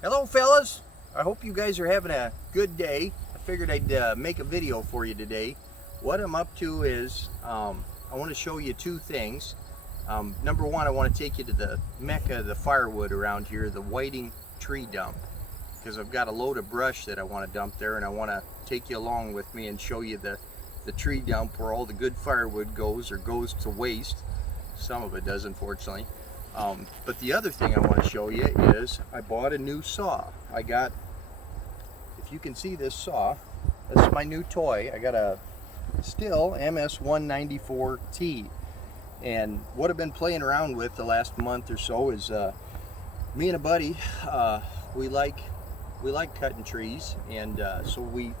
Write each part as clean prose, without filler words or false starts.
Hello fellas, I hope you guys are having a good day. I figured I'd make a video for you today. What I'm up to is I want to show you two things. Number one, I want to take you to the Mecca, the Firewood around here, the whiting tree dump, because I've got a load of brush that I want to dump there, and I want to take you along with me and show you the tree dump where all the good firewood goes, or goes to waste. Some of it does, unfortunately. But the other thing I want to show you is I bought a new saw. I got, if you can see this saw, that's my new toy. I got a Stihl 194T. And what I've been playing around with the last month or so is me and a buddy, we like cutting trees, and so we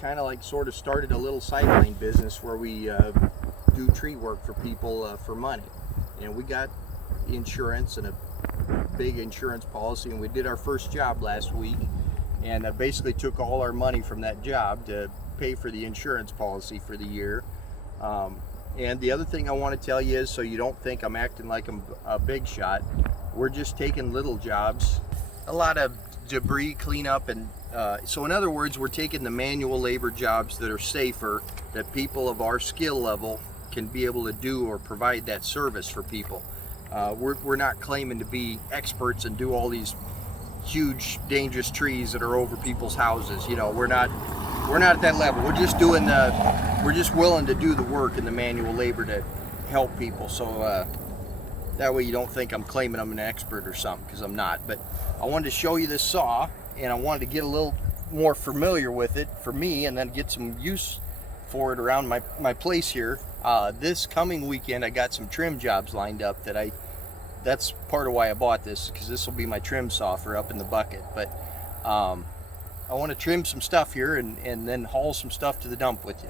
kind of like sort of started a little sideline business where we do tree work for people for money. And we got insurance and a big insurance policy, and we did our first job last week, and I basically took all our money from that job to pay for the insurance policy for the year. And the other thing I want to tell you is, so you don't think I'm acting like I'm a big shot, we're just taking little jobs, a lot of debris cleanup, and so in other words, we're taking the manual labor jobs that are safer, that people of our skill level can be able to do or provide that service for people. We're not claiming to be experts and do all these huge dangerous trees that are over people's houses. You know, we're not at that level. We're just doing we're just willing to do the work and the manual labor to help people. So that way you don't think I'm claiming I'm an expert or something, because I'm not. But I wanted to show you this saw, and I wanted to get a little more familiar with it for me, and then get some use for it around my place here. This coming weekend I got some trim jobs lined up that's part of why I bought this, because this will be my trim saw for up in the bucket. But I want to trim some stuff here and then haul some stuff to the dump with you.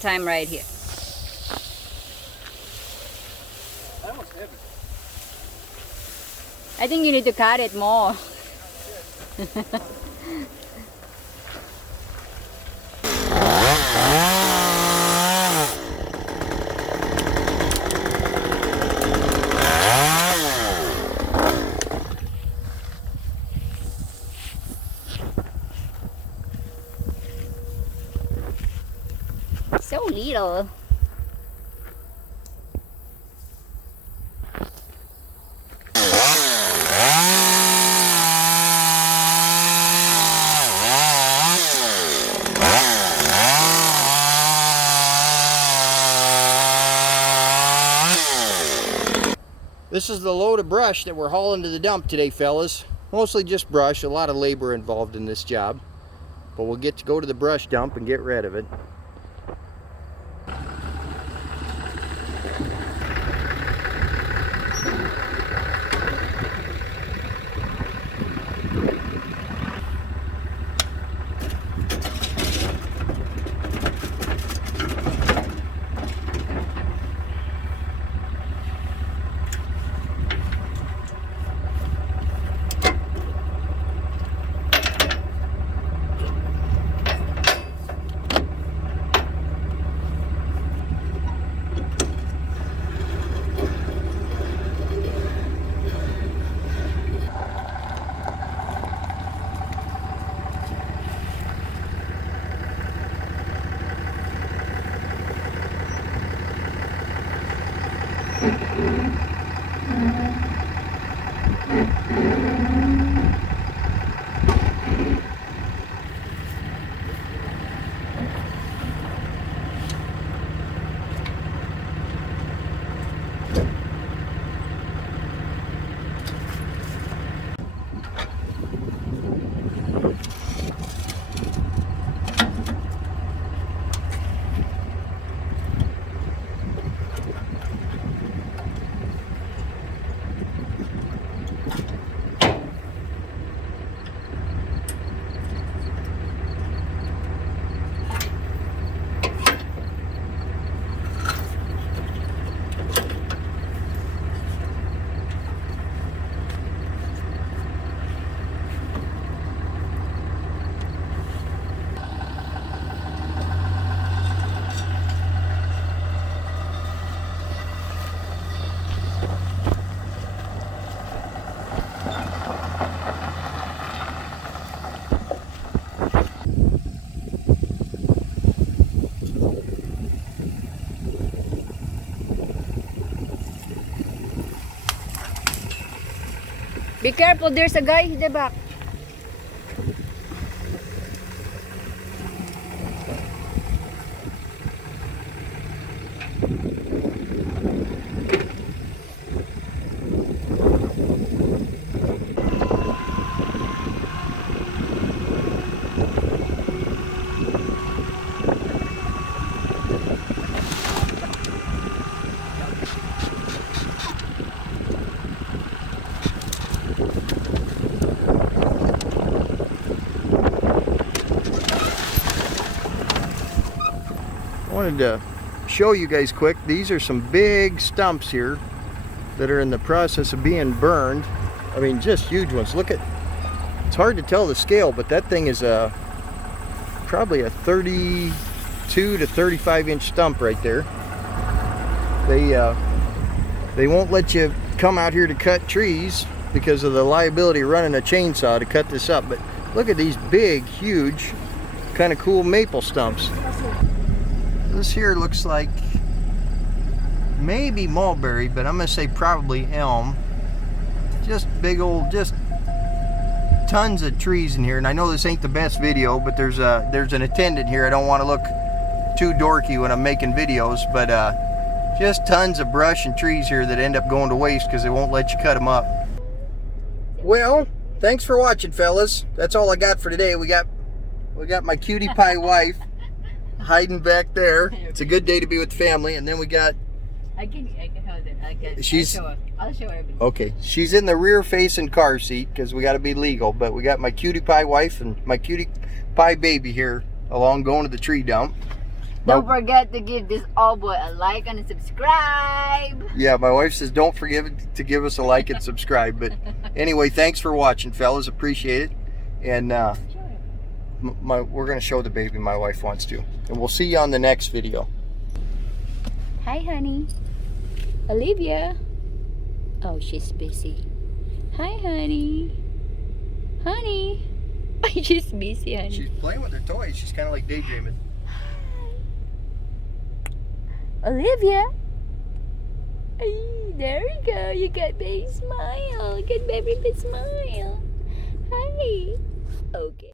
Time right here. I think you need to cut it more. So little. This is the load of brush that we're hauling to the dump today, fellas. Mostly just brush, a lot of labor involved in this job, but we'll get to go to the brush dump and get rid of it. Be careful, there's a guy in the back. I wanted to show you guys quick. These are some big stumps here that are in the process of being burned. I mean, just huge ones. Look at, it's hard to tell the scale, but that thing is probably a 32 to 35 inch stump right there. They won't let you come out here to cut trees because of the liability of running a chainsaw to cut this up. But look at these big, huge, kind of cool maple stumps. This here looks like maybe mulberry, but I'm gonna say probably elm. Just big old, just tons of trees in here. And I know this ain't the best video, but there's an attendant here. I don't want to look too dorky when I'm making videos, but just tons of brush and trees here that end up going to waste because they won't let you cut them up. Well, thanks for watching, fellas. That's all I got for today. We got my cutie pie wife hiding back there. It's a good day to be with the family. And then we got, I can hold it. She's, I'll show everything. okay, she's in the rear facing car seat because we got to be legal. But we got my cutie pie wife and my cutie pie baby here along going to the tree dump. Don't forget to give this old boy a like and a subscribe. Yeah, my wife says don't forget to give us a like and subscribe. But anyway, thanks for watching, fellas. Appreciate it. And we're going to show the baby, my wife wants to. And we'll see you on the next video. Hi, honey. Olivia. Oh, she's busy. Hi, honey. Honey. She's busy, honey. She's playing with her toys. She's kind of like daydreaming. Olivia. Hey, there we go. You got baby smile. Good baby smile. Hi. Okay.